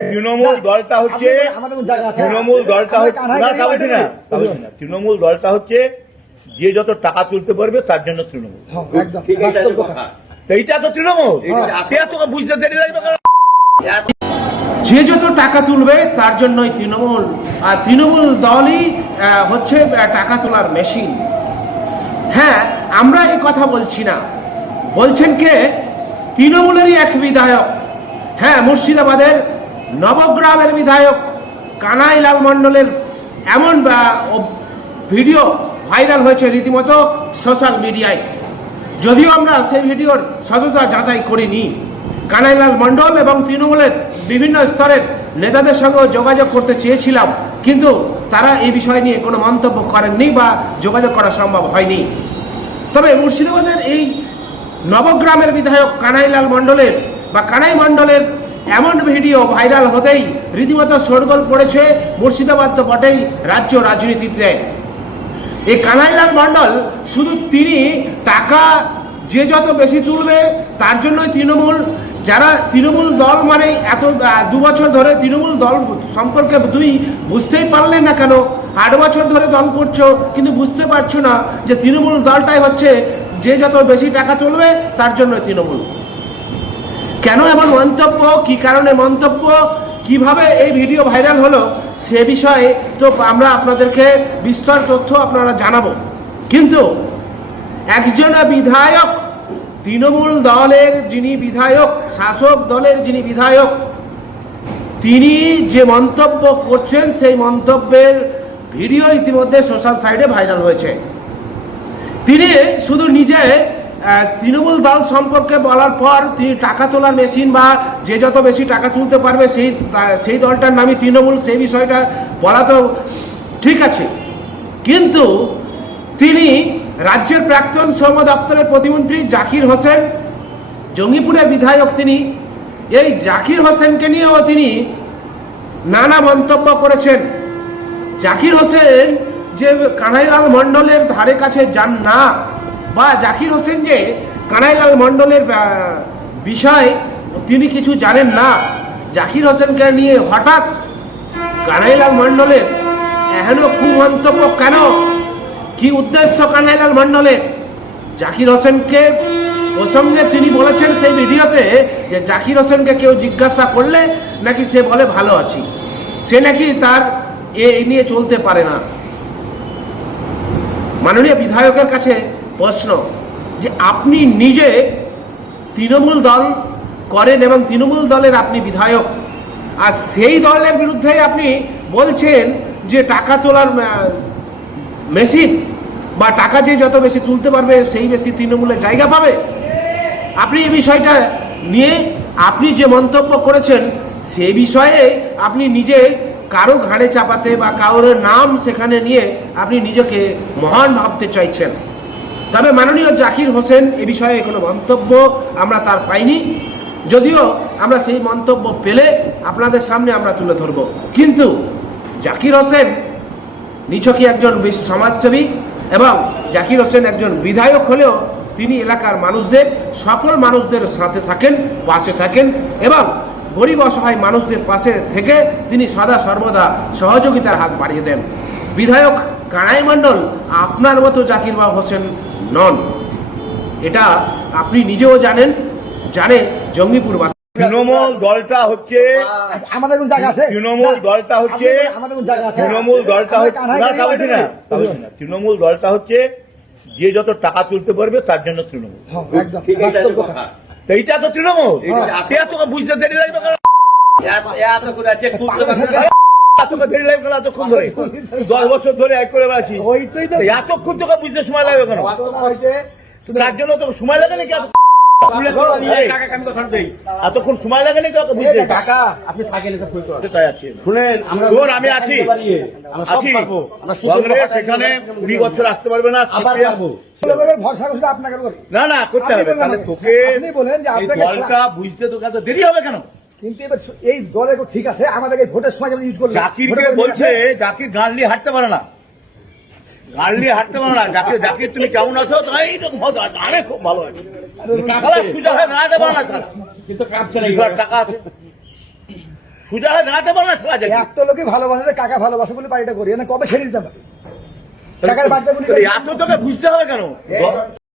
তৃণমূল দলটা হচ্ছে তৃণমূল দলটা হচ্ছে যে যত টাকা তুলতে পারবে তার জন্য তৃণমূল। এইটা তো তৃণমূল, বুঝতে দেরি লাগবে। যে যত টাকা তুলবে তার জন্যই তৃণমূল, আর তৃণমূল দলই হচ্ছে টাকা তোলার মেশিন। হ্যাঁ, আমরা এই কথা বলছি না, বলছেন কে? তৃণমূলেরই এক বিধায়ক, হ্যাঁ, মুর্শিদাবাদের নবগ্রামের বিধায়ক কানাইলাল মণ্ডলের এমন ভিডিও ভাইরাল হয়েছে রীতিমতো সোশ্যাল মিডিয়ায়। যদিও আমরা সেই ভিডিওর সততা যাচাই করিনি। কানাইলাল মণ্ডল এবং তৃণমূলের বিভিন্ন স্তরের নেতাদের সঙ্গে যোগাযোগ করতে চেয়েছিলাম, কিন্তু তারা এই বিষয় নিয়ে কোনো মন্তব্য করেননি বা যোগাযোগ করা সম্ভব হয়নি। তবে মুর্শিদাবাদের এই নবগ্রামের বিধায়ক কানাইলাল মণ্ডলের বা কানাই মণ্ডলের এমন ভিডিও ভাইরাল হতেই রীতিমতো শোরগোল পড়েছে মুর্শিদাবাদ তো বটেই, রাজ্য রাজনীতিতে। এই কানাইলাল মণ্ডল শুধু তিনি টাকা যে যত বেশি তুলবে তার জন্যই তৃণমূল, যারা তৃণমূল দল মানে এত 2 বছর ধরে তৃণমূল দল সম্পর্কে তুই বুঝতেই পারলেন না কেন? 8 বছর ধরে দল করছো কিন্তু বুঝতে পারছো না যে তৃণমূল দলটাই হচ্ছে যে যত বেশি টাকা তুলবে তার জন্য তৃণমূল। কেন এমন মন্তব্য, কি কারণে মন্তব্য, কিভাবে এই ভিডিও ভাইরাল হলো সে বিষয়ে তো আমরা আপনাদেরকে বিস্তর তথ্য আপনারা জানাবো। কিন্তু একজন বিধায়ক, তৃণমূল দলের যিনি বিধায়ক, শাসক দলের যিনি বিধায়ক, তিনি যে মন্তব্য করছেন সেই মন্তব্যের ভিডিও ইতিমধ্যে সোশ্যাল সাইটে ভাইরাল হয়েছে। তিনি শুধু নিজে তৃণমূল দল সম্পর্কে বলার পর তিনি টাকা তোলার মেশিন বা যে যত বেশি টাকা তুলতে পারবে সেই দলটার নামই তৃণমূল, সেই বিষয়টা বলা তো ঠিক আছে, কিন্তু তিনি রাজ্যের প্রাক্তন শ্রম দপ্তরের প্রতিমন্ত্রী জাকির হোসেন, জঙ্গিপুরের বিধায়ক, তিনি এই জাকির হোসেনকে নিয়েও তিনি নানা মন্তব্য করেছেন। জাকির হোসেন যে কানাইলাল মণ্ডলের ধারে কাছে যান না, বা জাকির হোসেন যে কানাইলাল মণ্ডলের বিষয় তিনি কিছু জানেন না, জাকির হোসেনকে নিয়ে হঠাৎ কানাইলাল মণ্ডলের এহেন কুমন্তব্য কেন? কি উদ্দেশ্য কানাইলাল মণ্ডলের? জাকির হোসেনকে প্রসঙ্গে তিনি বলেছেন সেই ভিডিওতে যে জাকির হোসেনকে কেউ জিজ্ঞাসা করলে নাকি সে বলে ভালো আছি, সে নাকি তার এই নিয়ে চলতে পারে না। মাননীয় বিধায়কের কাছে প্রশ্ন যে আপনি নিজে তৃণমূল দল করেন এবং তৃণমূল দলের আপনি বিধায়ক, আর সেই দলের বিরুদ্ধে আপনি বলছেন যে টাকা তোলার মেশিন বা টাকা যে যত বেশি তুলতে পারবে সেই বেশি তৃণমূলের জায়গা পাবে। আপনি এই বিষয়টা নিয়ে আপনি যে মন্তব্য করেছেন সে বিষয়ে আপনি নিজে কারো ঘাড়ে চাপাতে বা কারোর নাম সেখানে নিয়ে আপনি নিজেকে মহান ভাবতে চাইছেন। তবে মাননীয় জাকির হোসেন এ বিষয়ে কোনো মন্তব্য আমরা তার পাইনি, যদিও আমরা সেই মন্তব্য পেলে আপনাদের সামনে আমরা তুলে ধরব। কিন্তু জাকির হোসেন নিছকই একজন সমাজসেবী এবং জাকির হোসেন একজন বিধায়ক হলেও তিনি এলাকার মানুষদের, সকল মানুষদের সাথে থাকেন, পাশে থাকেন এবং গরিব অসহায় মানুষদের পাশে থেকে তিনি সদা সর্বদা সহযোগিতার হাত বাড়িয়ে দেন। বিধায়ক কানাই মণ্ডল আপনার মতো জাকির হোসেন নন, এটা আপনি নিজেও জানেন, জানে জঙ্গিপুর বাসী। তৃণমূল দলটা হচ্ছে আমাদের কোন জায়গা আছে? তৃণমূল দলটা হচ্ছে আমাদের কোন জায়গা আছে? তৃণমূল দলটা হচ্ছে তৃণমূল দলটা হচ্ছে যে যত টাকা তুলতে পারবে তার জন্য তৃণমূল। এইটা তো তৃণমূল, বুঝতে দেরি লাগবে। দেরি লাগবে এতক্ষণ ধরে, 10 বছর ধরে এক করে আছি, এতক্ষণ তোকে বুঝতে সময় লাগবে কেন? তার জন্য তো সময় লাগে নাকি? এতক্ষণ সময় লাগে নাকি বুঝতে? টাকা আপনি থাকেন শুনেন, আমি আছি, কংগ্রেস সেখানে 20 বছর আসতে পারবে না, না না করতে হবে। তাহলে তোকে দলটা বুঝতে তোকে এত দেরি হবে কেন? কিন্তু এবার এই দলে ঠিক আছে, আমাদেরকে ভোটের সময় যেমন ইউজ করলে জাকিরকে বলছে জাকির গান নিয়ে হাঁটতে পারে না, গান নিয়ে হাঁটতে পারে না। জাকির জাকির তুমি কেমন আছো? তাই তো আমি খুব ভালো আছি, সুযোগ হয় না দেবো না, কিন্তু টাকা আছে। সুজা হয়ে দাঁড়াতে পারে না সারা যায় একটা লোকই ভালোবাসে কাকা ভালোবাসে বলে পার্টিটা করি না কবে ছেড়ে দিতাম টাকার বার্তা এত তোকে বুঝতে হবে কেন